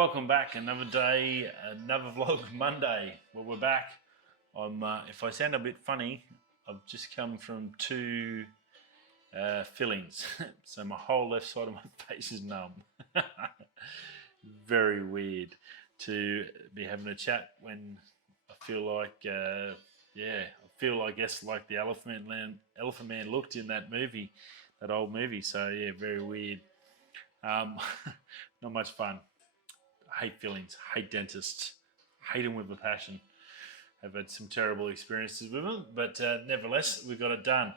welcome back. Another day, another vlog Monday. Well, we're back. If I sound a bit funny, I've just come from two fillings, so my whole left side of my face is numb. Very weird to be having a chat when I feel like, I guess like the Elephant Man looked in that movie, that old movie. So yeah, very weird. Not much fun. Hate fillings, hate dentists, hate them with a passion. I've had some terrible experiences with them, but nevertheless, we got it done.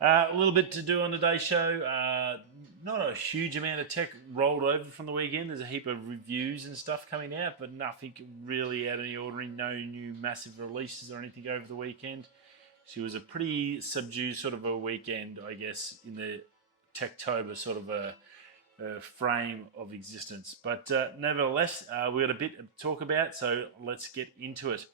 A little bit to do on today's show. Not a huge amount of tech rolled over from the weekend. There's a heap of reviews and stuff coming out, but nothing really out of the ordinary. No new massive releases or anything over the weekend. She was a pretty subdued sort of a weekend, I guess, in the Techtober sort of a frame of existence. But nevertheless, we got a bit to talk about, so let's get into it.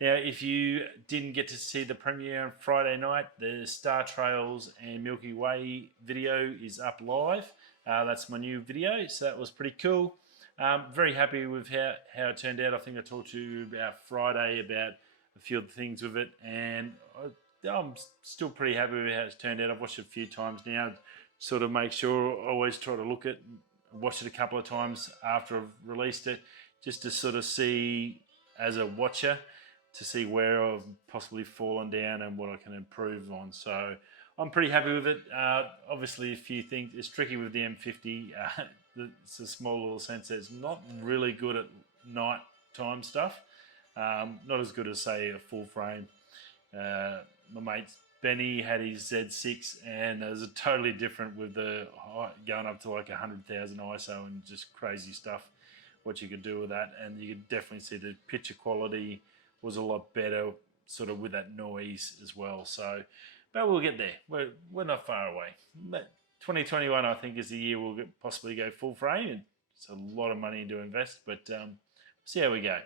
Now, if you didn't get to see the premiere on Friday night, the Startrails and Milky Way video is up live. That's my new video, so that was pretty cool. Very happy with how it turned out. I think I talked to you about Friday about a few of the things with it, and I'm still pretty happy with how it's turned out. I've watched it a few times now. Sort of make sure I always try to watch it a couple of times after I've released it, just to sort of see, as a watcher, to see where I've possibly fallen down and what I can improve on. So I'm pretty happy with it. Obviously, a few things. It's tricky with the M50. It's a small little sensor. It's not really good at night time stuff. Not as good as, say, a full frame. My mate Benny had his Z6, and it was totally different with the going up to like 100,000 ISO and just crazy stuff, what you could do with that. And you could definitely see the picture quality was a lot better, sort of with that noise as well. So, but we'll get there. We're not far away. But 2021, I think, is the year we'll possibly go full frame. It's a lot of money to invest, but see how we go.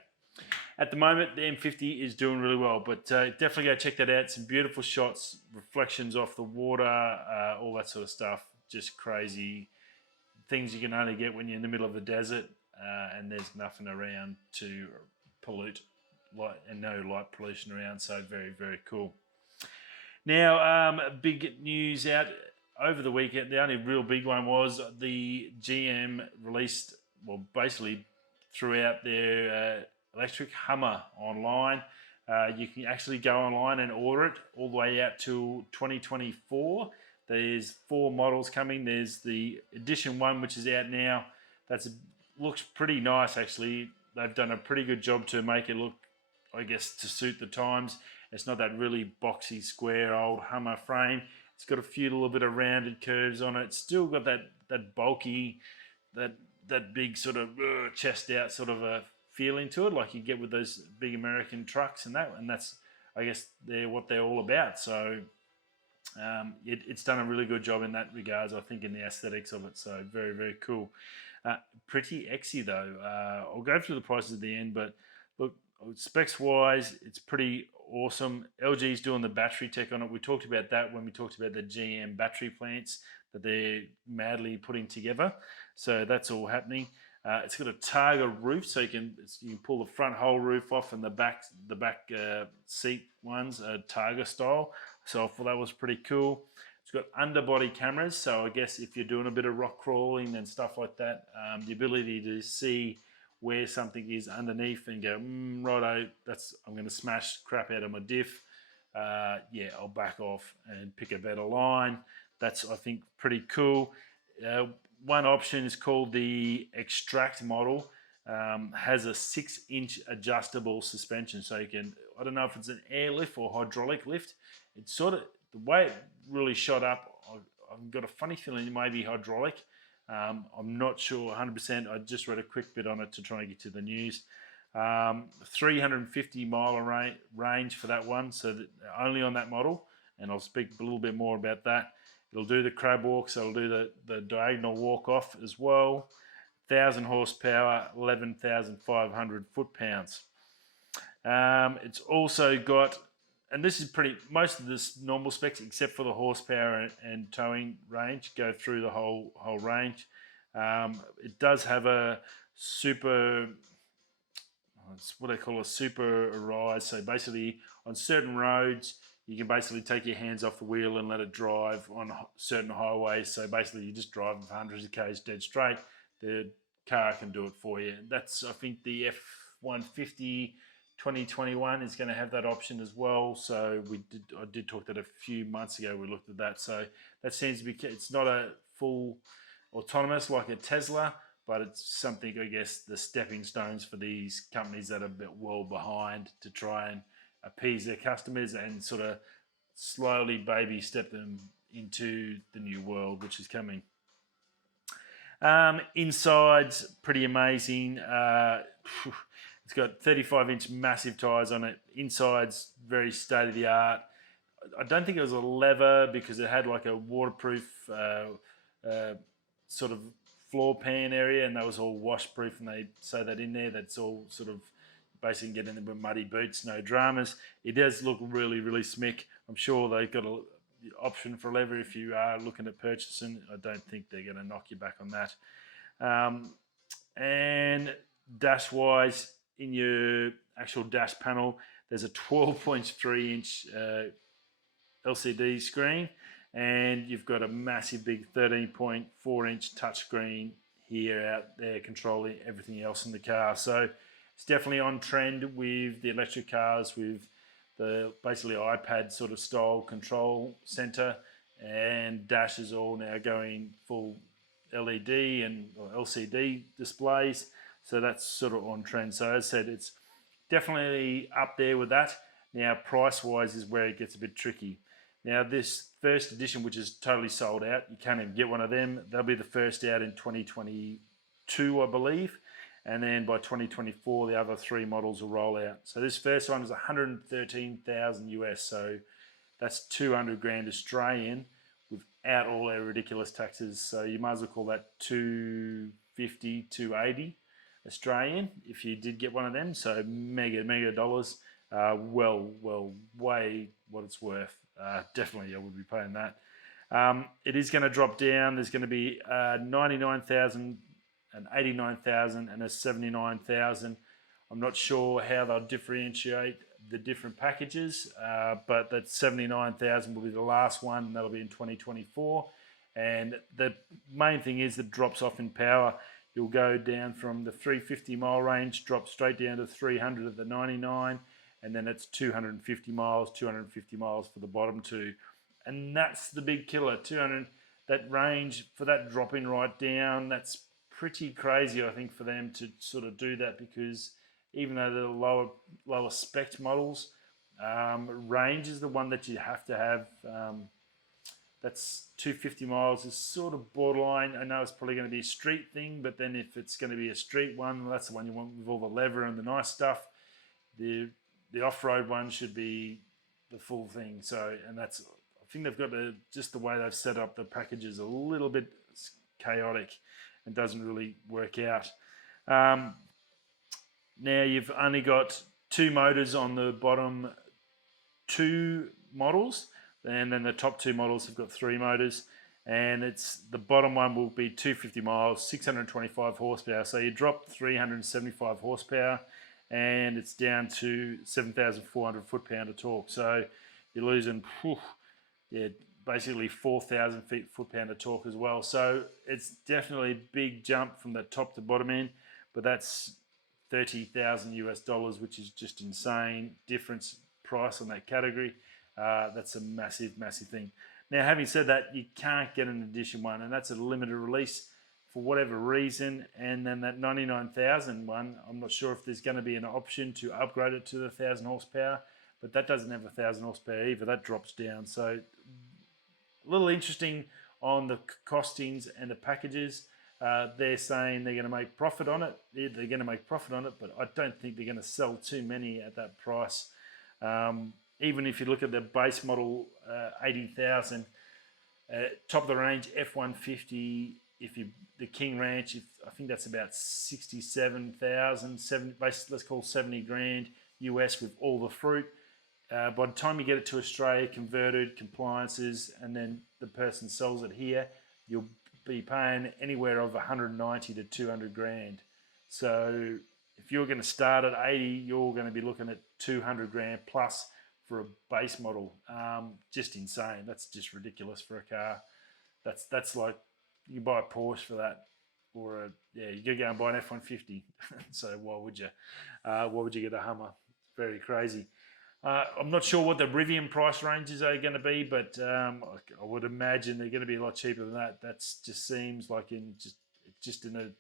At the moment, the M50 is doing really well, but definitely go check that out. Some beautiful shots, reflections off the water, all that sort of stuff. Just crazy things you can only get when you're in the middle of the desert, and there's nothing around to pollute, and no light pollution around. So very, very cool. Now, big news out over the weekend. The only real big one was the GM released, well, basically threw out their electric Hummer online. You can actually go online and order it all the way out to 2024. There's 4 models coming. There's the Edition 1, which is out now. Looks pretty nice, actually. They've done a pretty good job to make it look, I guess, to suit the times. It's not that really boxy, square old Hummer frame. It's got a few little bit of rounded curves on it. It's still got that bulky, that big sort of chest out sort of a feeling to it, like you get with those big American trucks and that's, I guess, what they're all about. So it's done a really good job in that regards, I think, in the aesthetics of it. So very, very cool. Pretty exy though. I'll go through the prices at the end, but look, specs wise, it's pretty awesome. LG's doing the battery tech on it. We talked about that when we talked about the GM battery plants that they're madly putting together. So that's all happening. It's got a Targa roof, so you can pull the front whole roof off, and the back seat ones are Targa style. So I thought that was pretty cool. It's got underbody cameras, so I guess if you're doing a bit of rock crawling and stuff like that, the ability to see where something is underneath and go, righto, I'm going to smash crap out of my diff. I'll back off and pick a better line. That's, I think, pretty cool. One option is called the Extract model. Has a 6-inch adjustable suspension, so you can, I don't know if it's an air lift or hydraulic lift. It's sort of, the way it really shot up, I've got a funny feeling it may be hydraulic. I'm not sure 100%. I just read a quick bit on it to try and get to the news. 350 mile range for that one, so that only on that model, and I'll speak a little bit more about that. It'll do the crab walk, so it'll do the diagonal walk off as well. 1,000 horsepower, 11,500 foot-pounds. It's also got, and this is most of this normal specs, except for the horsepower and towing range, go through the whole range. It does have a super, it's what they call a super rise. So basically, on certain roads, you can basically take your hands off the wheel and let it drive on certain highways. So basically, you just drive for hundreds of k's dead straight. The car can do it for you. That's, I think, the F-150 2021 is going to have that option as well. So I did talk that a few months ago. We looked at that. So that seems to be, it's not a full autonomous like a Tesla, but it's something, I guess, the stepping stones for these companies that are a bit well behind to try and appease their customers and sort of slowly baby step them into the new world which is coming. Inside's pretty amazing. It's got 35-inch massive tyres on it. Inside's very state-of-the-art. I don't think it was a leather because it had like a waterproof sort of floor pan area, and that was all washproof, and they say that in there. That's all sort of basically get in there with muddy boots, no dramas. It does look really, really smick. I'm sure they've got an option for leather if you are looking at purchasing. I don't think they're going to knock you back on that. And dash-wise, in your actual dash panel, there's a 12.3-inch LCD screen, and you've got a massive big 13.4-inch touchscreen here out there controlling everything else in the car. So it's definitely on trend with the electric cars, with the basically iPad sort of style control center, and dash is all now going full LED and or LCD displays. So that's sort of on trend. So as I said, it's definitely up there with that. Now, price-wise is where it gets a bit tricky. Now, this first edition, which is totally sold out, you can't even get one of them. They'll be the first out in 2022, I believe. And then by 2024, the other three models will roll out. So this first one is 113,000 US. So that's 200 grand Australian without all our ridiculous taxes. So you might as well call that 250, 280 Australian if you did get one of them. So mega dollars. Way what it's worth. Definitely I would be paying that. It is going to drop down. There's going to be 99,000, an 89,000 and a 79,000. I'm not sure how they'll differentiate the different packages, but that 79,000 will be the last one, and that'll be in 2024. And the main thing is that it drops off in power. You'll go down from the 350 mile range, drop straight down to 300 at the 99, and then it's 250 miles for the bottom two. And that's the big killer, 200, that range for that dropping right down, that's pretty crazy, I think, for them to sort of do that, because even though they're lower spec models, range is the one that you have to have. That's 250 miles is sort of borderline. I know it's probably going to be a street thing, but then if it's going to be a street one, that's the one you want with all the leather and the nice stuff. The off-road one should be the full thing. So, and that's, I think they've got just the way they've set up the packages a little bit chaotic and doesn't really work out. Now you've only got two motors on the bottom two models, and then the top two models have got three motors, and it's the bottom one will be 250 miles, 625 horsepower. So you drop 375 horsepower, and it's down to 7,400 foot-pound of torque. So you're losing, basically 4,000 foot-pound of torque as well. So it's definitely a big jump from the top to bottom end, but that's $30,000 US, which is just insane difference price on that category. That's a massive thing. Now, having said that, you can't get an edition one, and that's a limited release for whatever reason. And then that 99,000 one, I'm not sure if there's going to be an option to upgrade it to the 1,000 horsepower, but that doesn't have 1,000 horsepower either. That drops down. So a little interesting on the costings and the packages. They're saying they're going to make profit on it. They're going to make profit on it, but I don't think they're going to sell too many at that price. Even if you look at the base model 80,000, top of the range F-150, the King Ranch, I think that's about 67,000, let's call 70 grand US with all the fruit. By the time you get it to Australia, converted, compliances, and then the person sells it here, you'll be paying anywhere of 190 to 200 grand. So if you're going to start at 80, you're going to be looking at 200 grand plus for a base model. Just insane. That's just ridiculous for a car. That's like you buy a Porsche for that, or you could go and buy an F-150. So why would you? Why would you get a Hummer? Very crazy. I'm not sure what the Rivian price ranges are going to be, but I would imagine they're going to be a lot cheaper than that. That just seems like just in a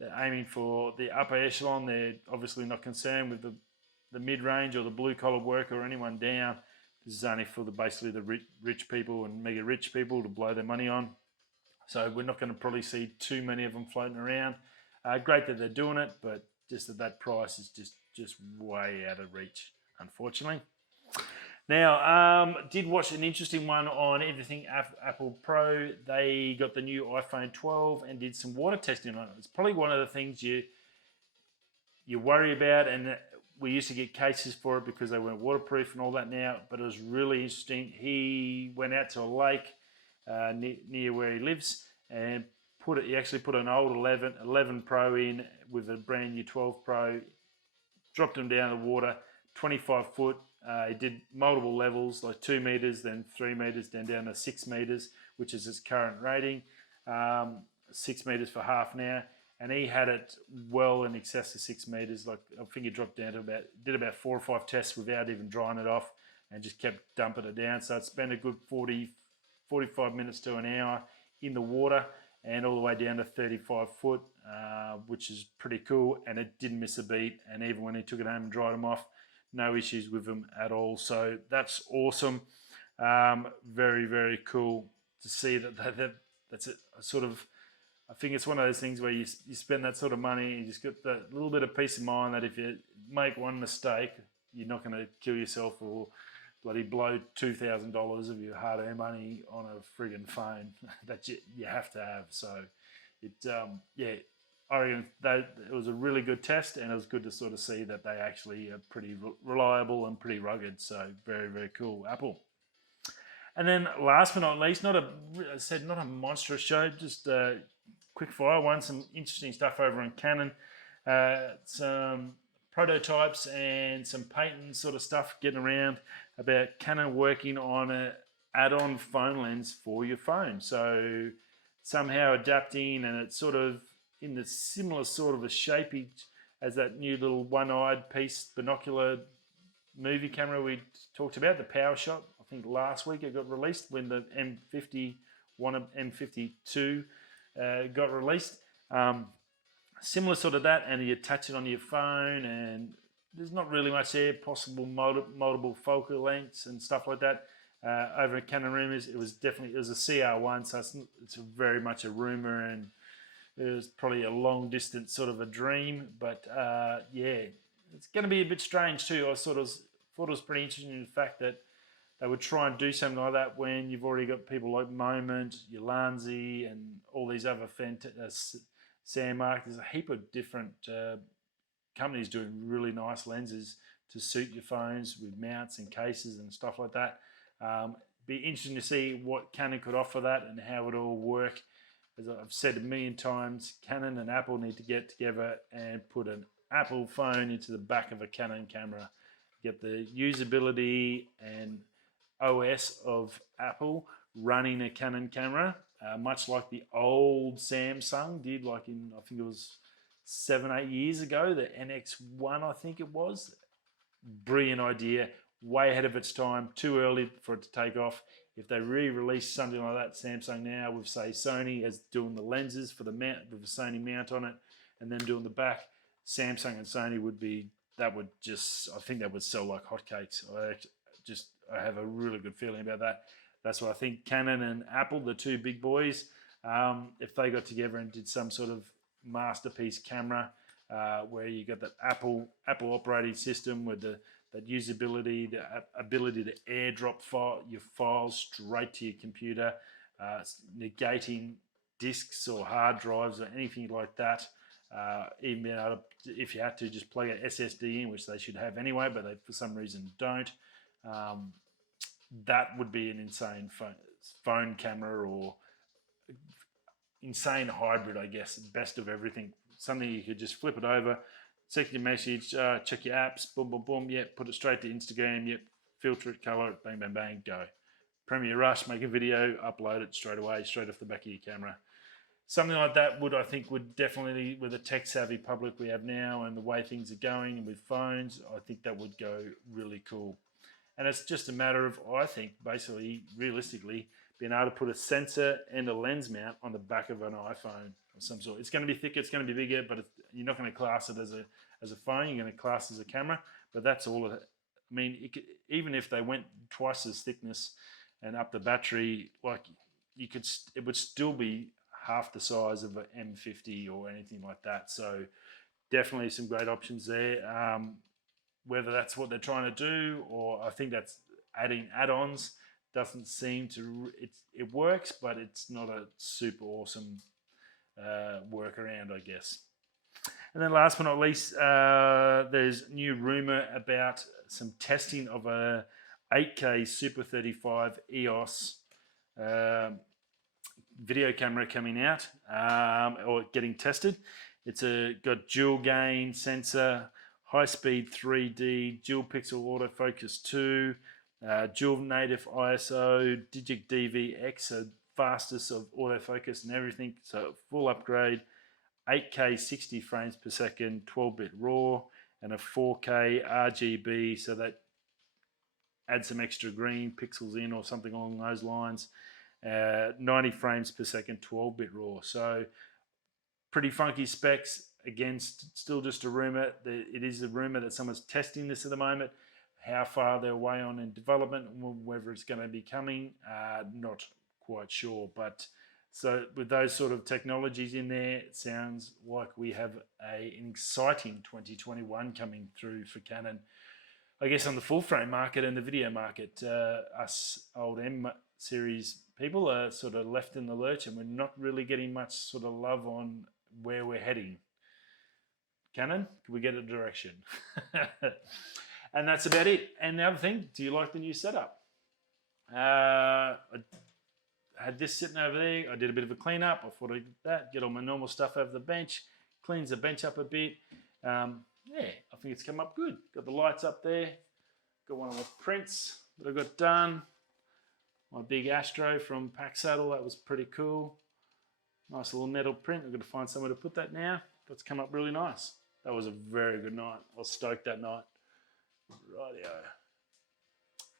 they're aiming for the upper echelon. They're obviously not concerned with the mid-range or the blue-collar worker or anyone down. This is only for basically the rich people and mega rich people to blow their money on. So we're not going to probably see too many of them floating around. Great that they're doing it, but just that price is just way out of reach, unfortunately. Now, did watch an interesting one on Everything Apple Pro. They got the new iPhone 12 and did some water testing on it. It's probably one of the things you worry about, and we used to get cases for it because they weren't waterproof and all that now, but it was really interesting. He went out to a lake near where he lives and he actually put an old 11 Pro in with a brand new 12 Pro, dropped them down the water, 25 foot. He did multiple levels, like 2 meters, then 3 meters, then down to 6 meters, which is his current rating. 6 meters for half an hour, and he had it well in excess of 6 meters. Like I think he dropped down to did about 4 or 5 tests without even drying it off, and just kept dumping it down. So it spent a good 45 minutes to an hour in the water, and all the way down to 35 foot, which is pretty cool. And it didn't miss a beat. And even when he took it home and dried them off, no issues with them at all. So that's awesome. Very, very cool to see that's it. Sort of, I think it's one of those things where you spend that sort of money, and you just get that little bit of peace of mind that if you make one mistake, you're not going to kill yourself or bloody blow $2,000 of your hard-earned money on a friggin' phone that you have to have. So I reckon that it was a really good test, and it was good to sort of see that they actually are pretty reliable and pretty rugged. So very, very cool, Apple. And then last but not least, not a monstrous show, just quick fire one, some interesting stuff over on Canon, some prototypes and some patent sort of stuff getting around about Canon working on an add-on phone lens for your phone. So somehow adapting, and it's sort of in the similar sort of a shapage as that new little one-eyed piece binocular movie camera we talked about, the PowerShot. I think last week it got released when the M50, one of M52 got released. Similar sort of that, and you attach it onto your phone, and there's not really much there, possible multiple focal lengths and stuff like that. Over at Canon Rumors, it was a CR1, so it's very much a rumor, and it was probably a long distance sort of a dream. But it's going to be a bit strange too. I thought it was pretty interesting in the fact that they would try and do something like that when you've already got people like Moment, Ulanzi, and all these other Sandmark. There's a heap of different companies doing really nice lenses to suit your phones with mounts and cases and stuff like that. Be interesting to see what Canon could offer that and how it all work. As I've said a million times, Canon and Apple need to get together and put an Apple phone into the back of a Canon camera. Get the usability and OS of Apple running a Canon camera, much like the old Samsung did, like in, I think it was 7-8 years ago, the NX1, I think it was. Brilliant idea, way ahead of its time, too early for it to take off. If they re-release something like that, Samsung now with, say, Sony as doing the lenses for the mount, with the Sony mount on it, and then doing the back, Samsung and Sony I think that would sell like hotcakes. I have a really good feeling about that. That's what I think. Canon and Apple, the two big boys, if they got together and did some sort of masterpiece camera where you got that Apple operating system with that usability, the ability to airdrop your files straight to your computer, negating disks or hard drives or anything like that. Even being able to, if you had to, just plug an SSD in, which they should have anyway, but they for some reason don't. That would be an insane phone camera, or insane hybrid, I guess. Best of everything something you could just flip it over, check your message, check your apps, boom, boom, boom, yep, put it straight to Instagram, yep, filter it, color it, bang, bang, bang, go. Premiere Rush, make a video, upload it straight away, straight off the back of your camera. Something like that I think would definitely, with the tech-savvy public we have now and the way things are going with phones, I think that would go really cool. And it's just a matter of, I think, basically, realistically, being able to put a sensor and a lens mount on the back of an iPhone of some sort. It's going to be thicker, it's going to be bigger, but you're not going to class it as a phone. You're going to class it as a camera. But that's all of it. I mean, even if they went twice as thickness and up the battery, like it would still be half the size of an M50 or anything like that. So definitely some great options there. Whether that's what they're trying to do, or I think that's adding add-ons, doesn't seem to, it works, but it's not a super awesome workaround, I guess. And then last but not least, there's new rumor about some testing of a 8K Super 35 EOS video camera coming out, or getting tested. It's got dual gain sensor, high speed 3D, dual pixel autofocus 2, dual native ISO, Digic DVX, so fastest of autofocus and everything, so full upgrade, 8K 60 frames per second, 12-bit RAW, and a 4K RGB, so that adds some extra green pixels in or something along those lines. 90 frames per second, 12-bit RAW. So pretty funky specs. Again, still just a rumor. It is a rumor that someone's testing this at the moment. How far they're away on in development, whether it's going to be coming, not quite sure. But so with those sort of technologies in there, it sounds like we have an exciting 2021 coming through for Canon. I guess on the full frame market and the video market, us old M series people are sort of left in the lurch, and we're not really getting much sort of love on where we're heading. Canon, can we get a direction? And that's about it. And the other thing, do you like the new setup? I had this sitting over there. I did a bit of a clean up. I thought I'd do that, get all my normal stuff over the bench, cleans the bench up a bit. Yeah, I think it's come up good. Got the lights up there. Got one of my prints that I got done. My big Astro from Pack Saddle, that was pretty cool. Nice little metal print. I've got to find somewhere to put that now. That's come up really nice. That was a very good night. I was stoked that night. Rightio.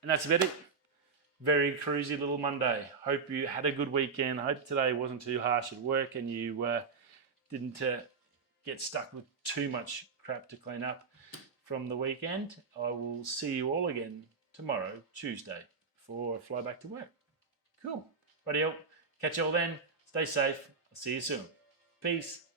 And that's about it. Very cruisy little Monday. Hope you had a good weekend. Hope today wasn't too harsh at work and you didn't get stuck with too much crap to clean up from the weekend. I will see you all again tomorrow, Tuesday, before I fly back to work. Cool. Rightio. Catch you all then. Stay safe. I'll see you soon. Peace.